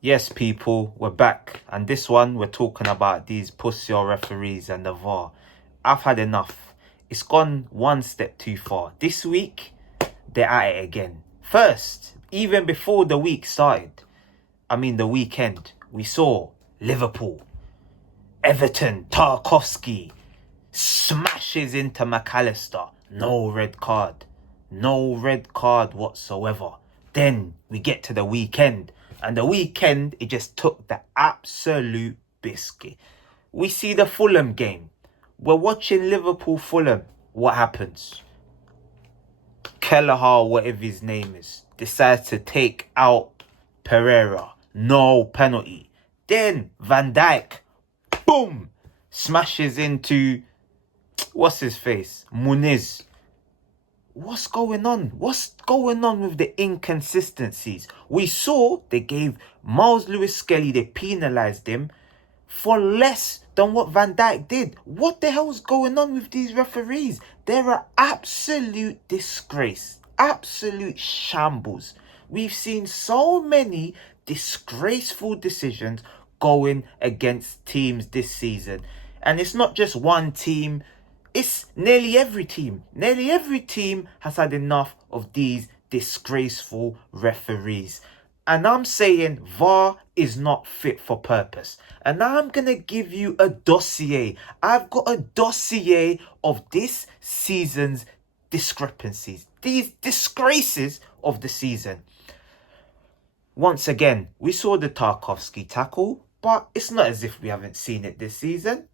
Yes, people, we're back. And this one, we're talking about these pussy referees and the VAR. I've had enough. It's gone one step too far. This week, they're at it again. First, even before the week started, the weekend, we saw Liverpool, Everton, Tarkowski smashes into McAllister. No red card. No red card whatsoever. Then we get to the weekend. And the weekend, it just took the absolute biscuit. We see the Fulham game. We're watching Liverpool-Fulham. What happens? Kelleher, whatever his name is, decides to take out Pereira. No penalty. Then Van Dijk, boom, smashes into, what's his face? Muniz. What's going on? What's going on with the inconsistencies? We saw they gave Miles Lewis-Skelly, they penalised him for less than what Van Dijk did. What the hell's going on with these referees? They're an absolute disgrace. Absolute shambles. We've seen so many disgraceful decisions going against teams this season. And it's not just one team. It's nearly every team. Nearly every team has had enough of these disgraceful referees. And I'm saying VAR is not fit for purpose. And I'm going to give you a dossier. I've got a dossier of this season's discrepancies. These disgraces of the season. Once again, we saw the Tarkowski tackle, but it's not as if we haven't seen it this season.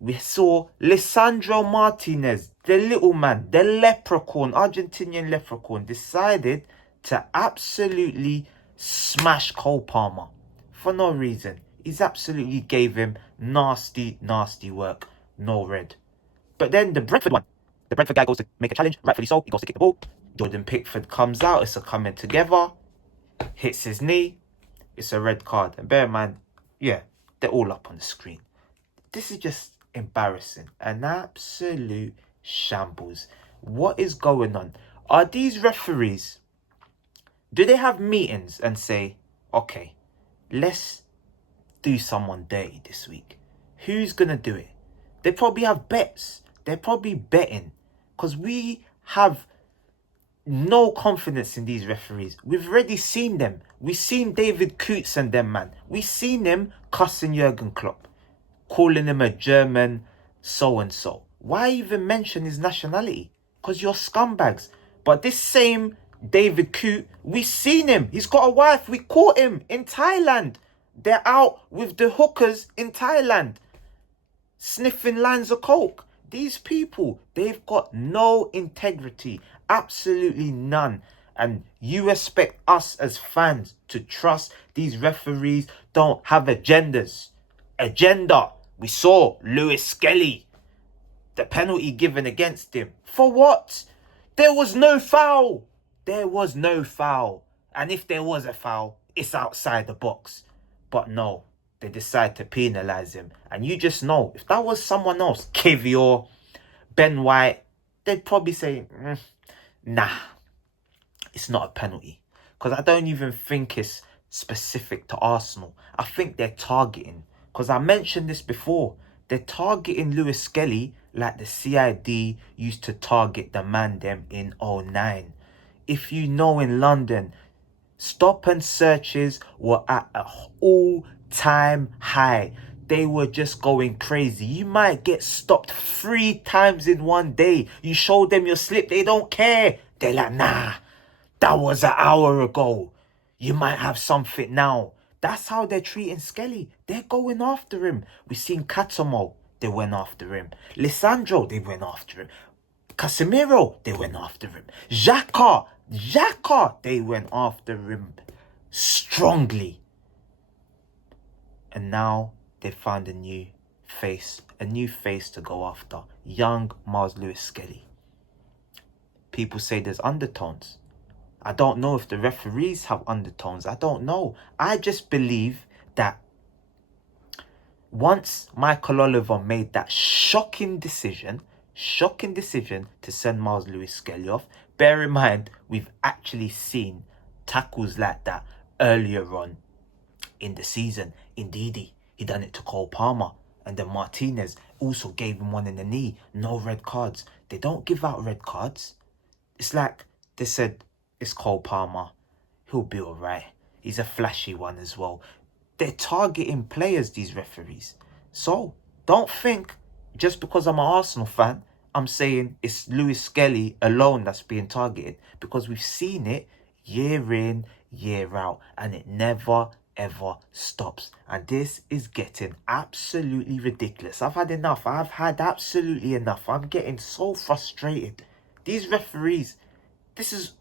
We saw Lisandro Martinez, the little man, the leprechaun, Argentinian leprechaun, decided to absolutely smash Cole Palmer for no reason. He's absolutely gave him nasty, nasty work. No red. But then the Brentford one. The Brentford guy goes to make a challenge, rightfully so. He goes to kick the ball. Jordan Pickford comes out. It's a coming together. Hits his knee. It's a red card. And bear in mind, yeah, they're all up on the screen. This is just embarrassing. An absolute shambles. What is going on? Are these referees, do they have meetings and say, okay, let's do someone dirty this week? Who's going to do it? They probably have bets. They're probably betting. Because we have no confidence in these referees. We've already seen them. We've seen David Coots and them, man. We've seen them cussing Jurgen Klopp, calling him a German so-and-so. Why even mention his nationality? Because you're scumbags. But this same David Coote, we've seen him. He's got a wife. We caught him in Thailand. They're out with the hookers in Thailand, sniffing lines of coke. These people, they've got no integrity. Absolutely none. And you expect us as fans to trust these referees don't have agendas. Agenda. We saw Lewis Skelly, the penalty given against him. For what? There was no foul. There was no foul. And if there was a foul, it's outside the box. But no, they decide to penalise him. And you just know, if that was someone else, Kivior, Ben White, they'd probably say, nah, it's not a penalty. Because I don't even think it's specific to Arsenal. I think they're targeting. Because I mentioned this before. They're targeting Lewis Skelly like the CID used to target the man them in 2009. If you know, in London, stop and searches were at an all-time high. They were just going crazy. You might get stopped 3 times in one day. You show them your slip, they don't care. They're like, nah, that was an hour ago. You might have something now. That's how they're treating Skelly. They're going after him. We've seen Katomo, they went after him. Lisandro, they went after him. Casemiro, they went after him. Xhaka, they went after him strongly. And now they found a new face to go after. Young Miles Lewis-Skelly. People say there's undertones. I don't know if the referees have undertones. I don't know. I just believe that once Michael Oliver made that shocking decision to send Miles Lewis-Skelly off, bear in mind, we've actually seen tackles like that earlier on in the season. Indeed, he done it to Cole Palmer. And then Martinez also gave him one in the knee. No red cards. They don't give out red cards. It's like they said, it's Cole Palmer. He'll be all right. He's a flashy one as well. They're targeting players, these referees. So don't think just because I'm an Arsenal fan, I'm saying it's Lewis Skelly alone that's being targeted, because we've seen it year in, year out, and it never ever stops. And this is getting absolutely ridiculous. I've had enough. I've had absolutely enough. I'm getting so frustrated. These referees, this is,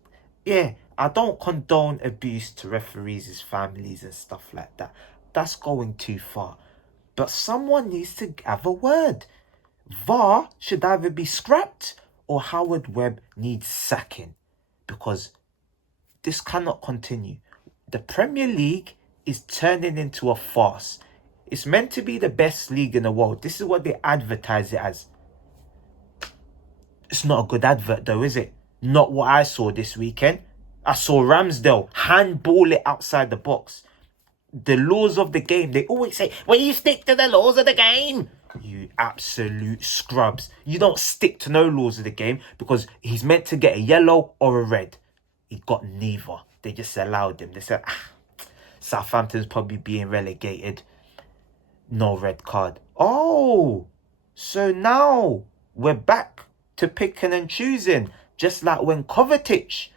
yeah, I don't condone abuse to referees' families and stuff like that. That's going too far. But someone needs to have a word. VAR should either be scrapped or Howard Webb needs sacking, because this cannot continue. The Premier League is turning into a farce. It's meant to be the best league in the world. This is what they advertise it as. It's not a good advert though, is it? Not what I saw this weekend. I saw Ramsdale handball it outside the box. The laws of the game, they always say, well, you stick to the laws of the game. You absolute scrubs. You don't stick to no laws of the game, because he's meant to get a yellow or a red. He got neither. They just allowed him. They said, Southampton's probably being relegated. No red card. Oh, so now we're back to picking and choosing. Just like when Kovacic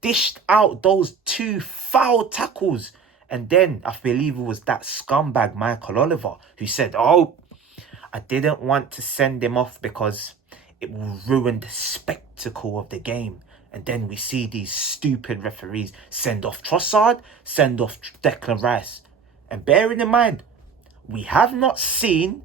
dished out those 2 foul tackles. And then I believe it was that scumbag Michael Oliver who said, oh, I didn't want to send him off because it will ruin the spectacle of the game. And then we see these stupid referees send off Trossard, send off Declan Rice. And bearing in mind, we have not seen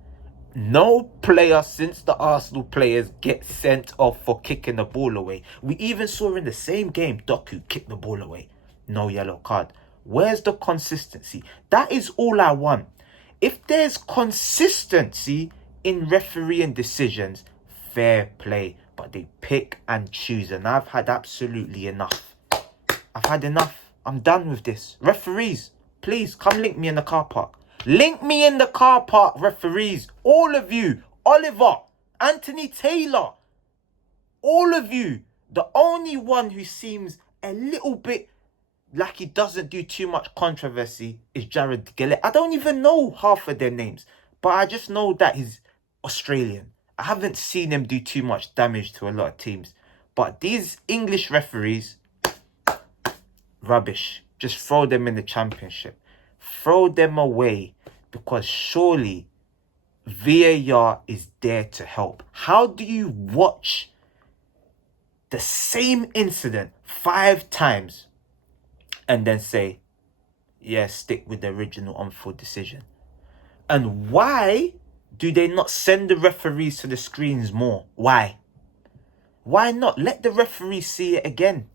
no player since the Arsenal players get sent off for kicking the ball away. We even saw in the same game, Doku kicked the ball away. No yellow card. Where's the consistency? That is all I want. If there's consistency in refereeing decisions, fair play. But they pick and choose. And I've had absolutely enough. I've had enough. I'm done with this. Referees, please come link me in the car park. Link me in the car park, referees. All of you. Oliver, Anthony Taylor. All of you. The only one who seems a little bit like he doesn't do too much controversy is Jared Gillett. I don't even know half of their names, but I just know that he's Australian. I haven't seen him do too much damage to a lot of teams. But these English referees, rubbish. Just throw them in the Championship. Throw them away, because surely VAR is there to help. How do you watch the same incident 5 times and then say, yeah, stick with the original on-field decision? And why do they not send the referees to the screens more? Why? Why not? Let the referee see it again.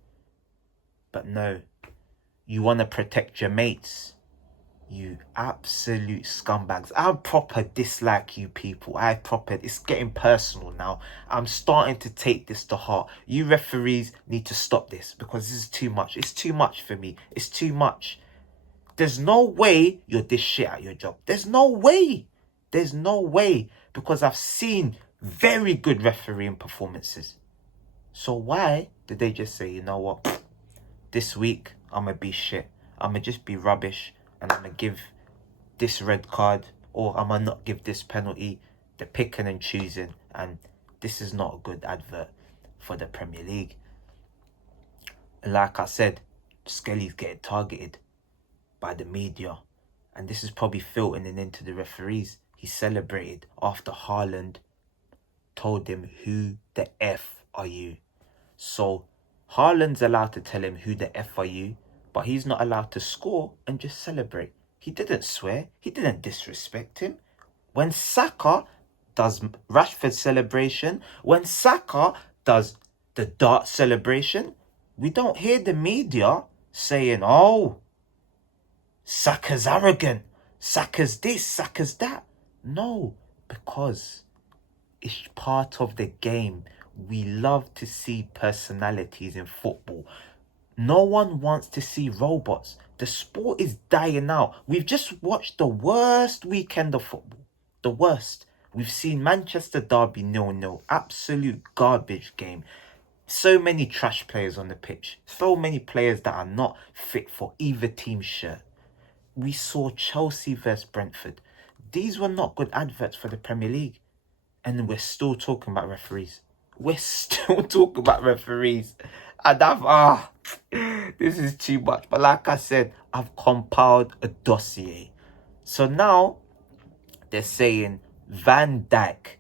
But no, you want to protect your mates. You absolute scumbags. I proper dislike you people. It's getting personal now. I'm starting to take this to heart. You referees need to stop this, because this is too much. It's too much for me. It's too much. There's no way you're this shit at your job. There's no way. There's no way. Because I've seen very good refereeing performances. So why did they just say, you know what? This week, I'm going to be shit. I'm going to just be rubbish. And I'm going to give this red card, or I'm going to not give this penalty. They're picking and choosing. And this is not a good advert for the Premier League. And like I said, Skelly's getting targeted by the media. And this is probably filtering into the referees. He celebrated after Haaland told him, who the F are you? So Haaland's allowed to tell him, who the F are you? But he's not allowed to score and just celebrate. He didn't swear. He didn't disrespect him. When Saka does Rashford's celebration, when Saka does the dart celebration, we don't hear the media saying, oh, Saka's arrogant, Saka's this, Saka's that. No, because it's part of the game. We love to see personalities in football. No one wants to see robots. The sport is dying out. We've just watched the worst weekend of football. The worst. We've seen Manchester Derby 0-0. Absolute garbage game. So many trash players on the pitch. So many players that are not fit for either team's shirt. We saw Chelsea versus Brentford. These were not good adverts for the Premier League. And we're still talking about referees. We're still talking about referees. And this is too much. But like I said, I've compiled a dossier. So now they're saying Van Dijk,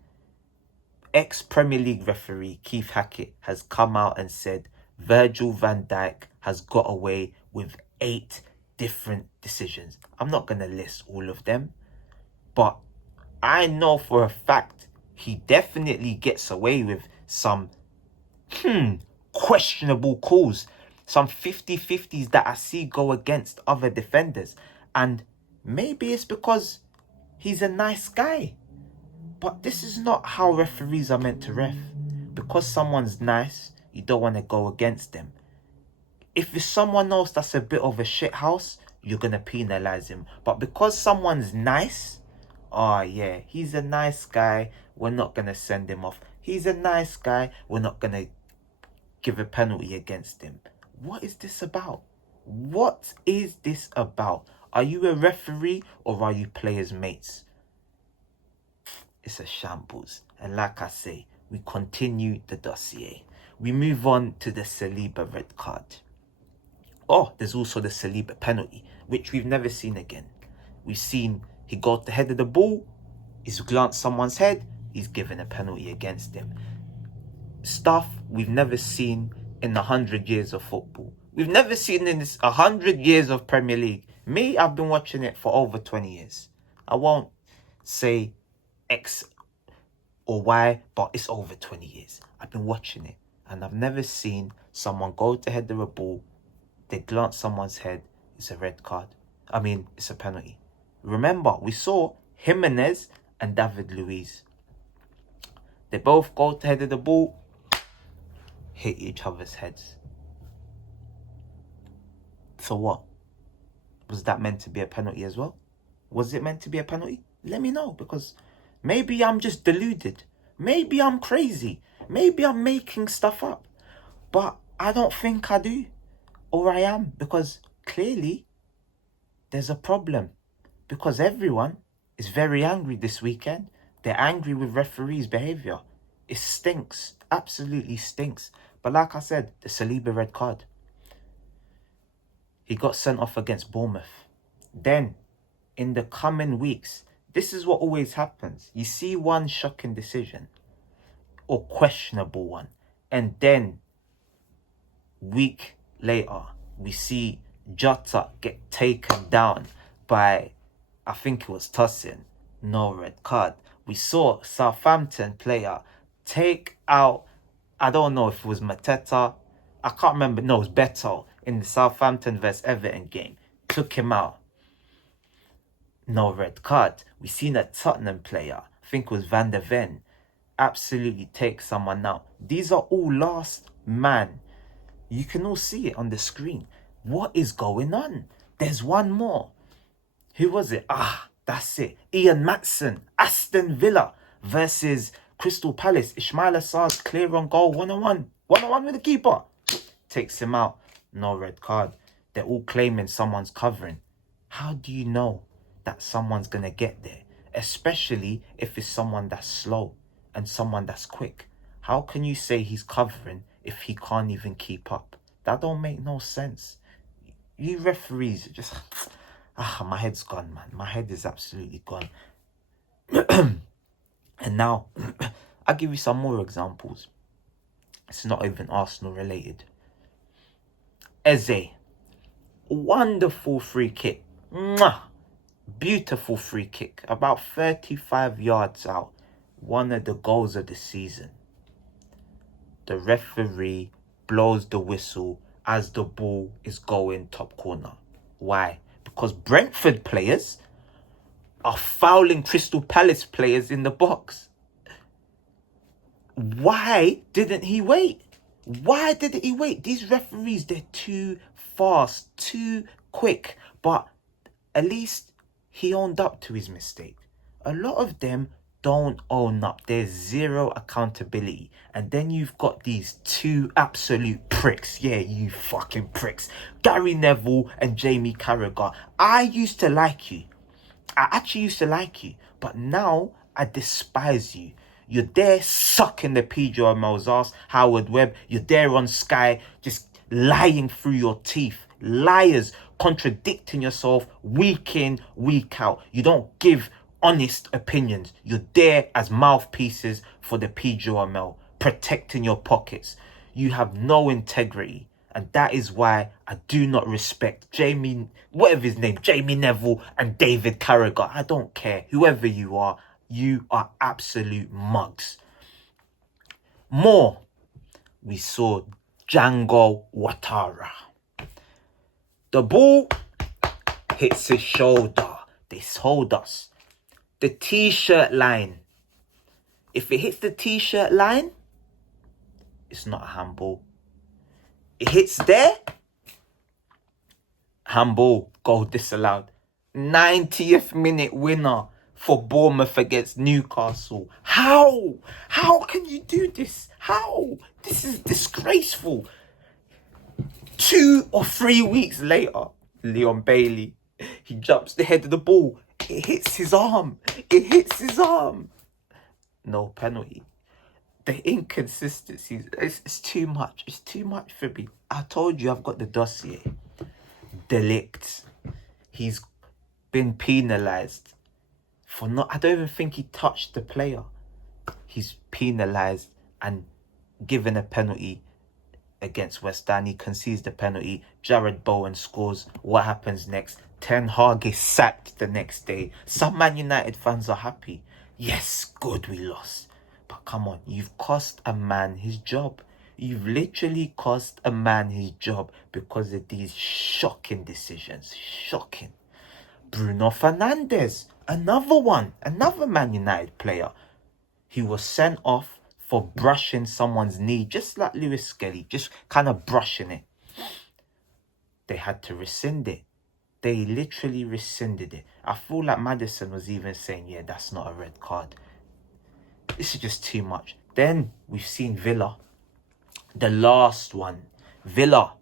ex-Premier League referee Keith Hackett, has come out and said Virgil van Dijk has got away with 8 different decisions. I'm not going to list all of them, but I know for a fact he definitely gets away with some questionable calls, some 50-50s that I see go against other defenders. And maybe it's because he's a nice guy. But this is not how referees are meant to ref. Because someone's nice, you don't want to go against them. If it's someone else that's a bit of a shithouse, you're going to penalise him. But because someone's nice, oh yeah, he's a nice guy, we're not going to send him off. He's a nice guy, we're not going to give a penalty against him. What is this about? What is this about? Are you a referee or are you players' mates? It's a shambles. And like I say, we continue the dossier. We move on to the Saliba red card. Oh, there's also the Saliba penalty, which we've never seen again. We've seen he got the head of the ball, he's glanced someone's head, he's given a penalty against him. Stuff we've never seen in 100 years of football. We've never seen in this 100 years of Premier League. Me, I've been watching it for over 20 years. I won't say X or Y, but it's over 20 years. I've been watching it and I've never seen someone go to head of a ball, they glance someone's head, it's a red card. I mean, it's a penalty. Remember, we saw Jimenez and David Luiz. They both go to head of the ball, hit each other's heads. So what? Was that meant to be a penalty as well? Was it meant to be a penalty? Let me know, because maybe I'm just deluded. Maybe I'm crazy. Maybe I'm making stuff up. But I don't think I do. Or I am. Because clearly there's a problem. Because everyone is very angry this weekend. They're angry with referees' behaviour. It stinks. Absolutely stinks. But like I said, the Saliba red card. He got sent off against Bournemouth. Then, in the coming weeks, this is what always happens. You see one shocking decision or questionable one, and then week later, we see Jota get taken down by, I think it was Tosin, no red card. We saw Southampton player take out, I don't know if it was Mateta, I can't remember, no, it was Beto in the Southampton vs Everton game. Took him out. No red card. We seen a Tottenham player, I think it was Van der Ven, absolutely take someone out. These are all last man. You can all see it on the screen. What is going on? There's one more. Who was it? That's it. Ian Matson, Aston Villa versus Crystal Palace. Ismail Assar's clear on goal, 1-on-1. 1-on-1 with the keeper. Takes him out. No red card. They're all claiming someone's covering. How do you know that someone's going to get there? Especially if it's someone that's slow and someone that's quick. How can you say he's covering if he can't even keep up? That don't make no sense. You referees just... my head's gone, man. My head is absolutely gone. And now, I'll give you some more examples. It's not even Arsenal related. Eze. Wonderful free kick. Mwah! Beautiful free kick. About 35 yards out. One of the goals of the season. The referee blows the whistle as the ball is going top corner. Why? Because Brentford players are fouling Crystal Palace players in the box. Why didn't he wait? Why didn't he wait? These referees, they're too fast, too quick, but at least he owned up to his mistake. A lot of them don't own up. There's zero accountability. And then you've got these two absolute pricks. Yeah, you fucking pricks. Gary Neville and Jamie Carragher. I used to like you. I actually used to like you. But now I despise you. You're there sucking the PGML's ass, Howard Webb. You're there on Sky just lying through your teeth. Liars, contradicting yourself week in, week out. You don't give honest opinions. You're there as mouthpieces for the PGML, protecting your pockets. You have no integrity. And that is why I do not respect Jamie, whatever his name, Jamie Neville and David Carragher. I don't care. Whoever you are absolute mugs. More, we saw Django Ouattara. The ball hits his shoulder. They told us. The t-shirt line. If it hits the t-shirt line, it's not a handball. It hits there, handball, goal disallowed. 90th minute winner for Bournemouth against Newcastle. How? How can you do this? How? This is disgraceful. 2 or 3 weeks later, Leon Bailey, he jumps the head of the ball. It hits his arm. It hits his arm. No penalty. The inconsistencies, it's too much. It's too much for me. I told you I've got the dossier. Delict. He's been penalised for not... I don't even think he touched the player. He's penalised and given a penalty against West Ham. He concedes the penalty. Jared Bowen scores. What happens next? Ten Hag is sacked the next day. Some Man United fans are happy. Yes, good, we lost. But come on, you've cost a man his job. You've literally cost a man his job because of these shocking decisions. Shocking. Bruno Fernandes, another one, another Man United player. He was sent off for brushing someone's knee, just like Lewis Skelly, just kind of brushing it. They had to rescind it. They literally rescinded it. I feel like Maddison was even saying, yeah, that's not a red card. This is just too much. Then we've seen Villa. The last one. Villa.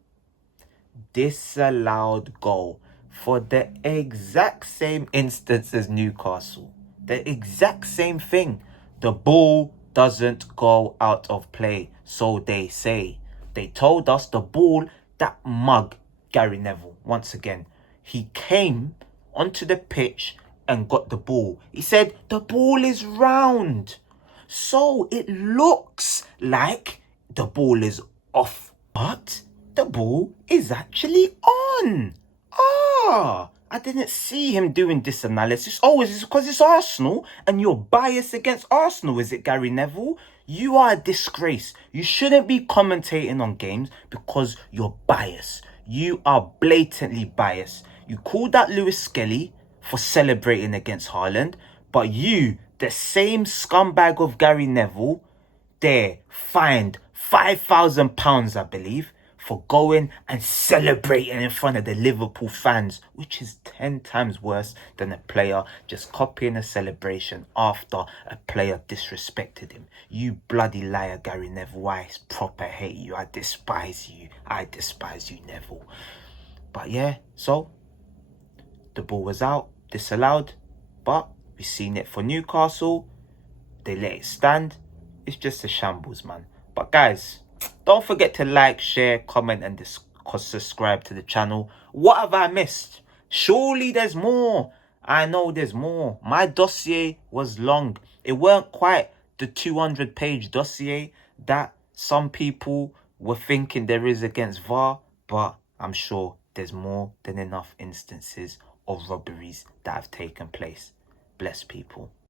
Disallowed goal for the exact same instance as Newcastle. The exact same thing. The ball doesn't go out of play. So they say. They told us the ball, that mug, Gary Neville, once again, he came onto the pitch and got the ball. He said, the ball is round. So it looks like the ball is off, but the ball is actually on. I didn't see him doing this analysis. Oh, is this because it's Arsenal and you're biased against Arsenal, is it, Gary Neville? You are a disgrace. You shouldn't be commentating on games because you're biased. You are blatantly biased. You called out Lewis Skelly for celebrating against Haaland, but you, the same scumbag of Gary Neville, there fined £5,000, I believe, for going and celebrating in front of the Liverpool fans, which is 10 times worse than a player just copying a celebration after a player disrespected him. You bloody liar, Gary Neville. I proper hate you. I despise you. I despise you, Neville. But yeah, so the ball was out, disallowed, but we've seen it for Newcastle. They let it stand. It's just a shambles, man. But guys, don't forget to like, share, comment and subscribe to the channel. What have I missed? Surely there's more. I know there's more. My dossier was long. It weren't quite the 200-page dossier that some people were thinking there is against VAR, but I'm sure there's more than enough instances of robberies that have taken place. Bless people.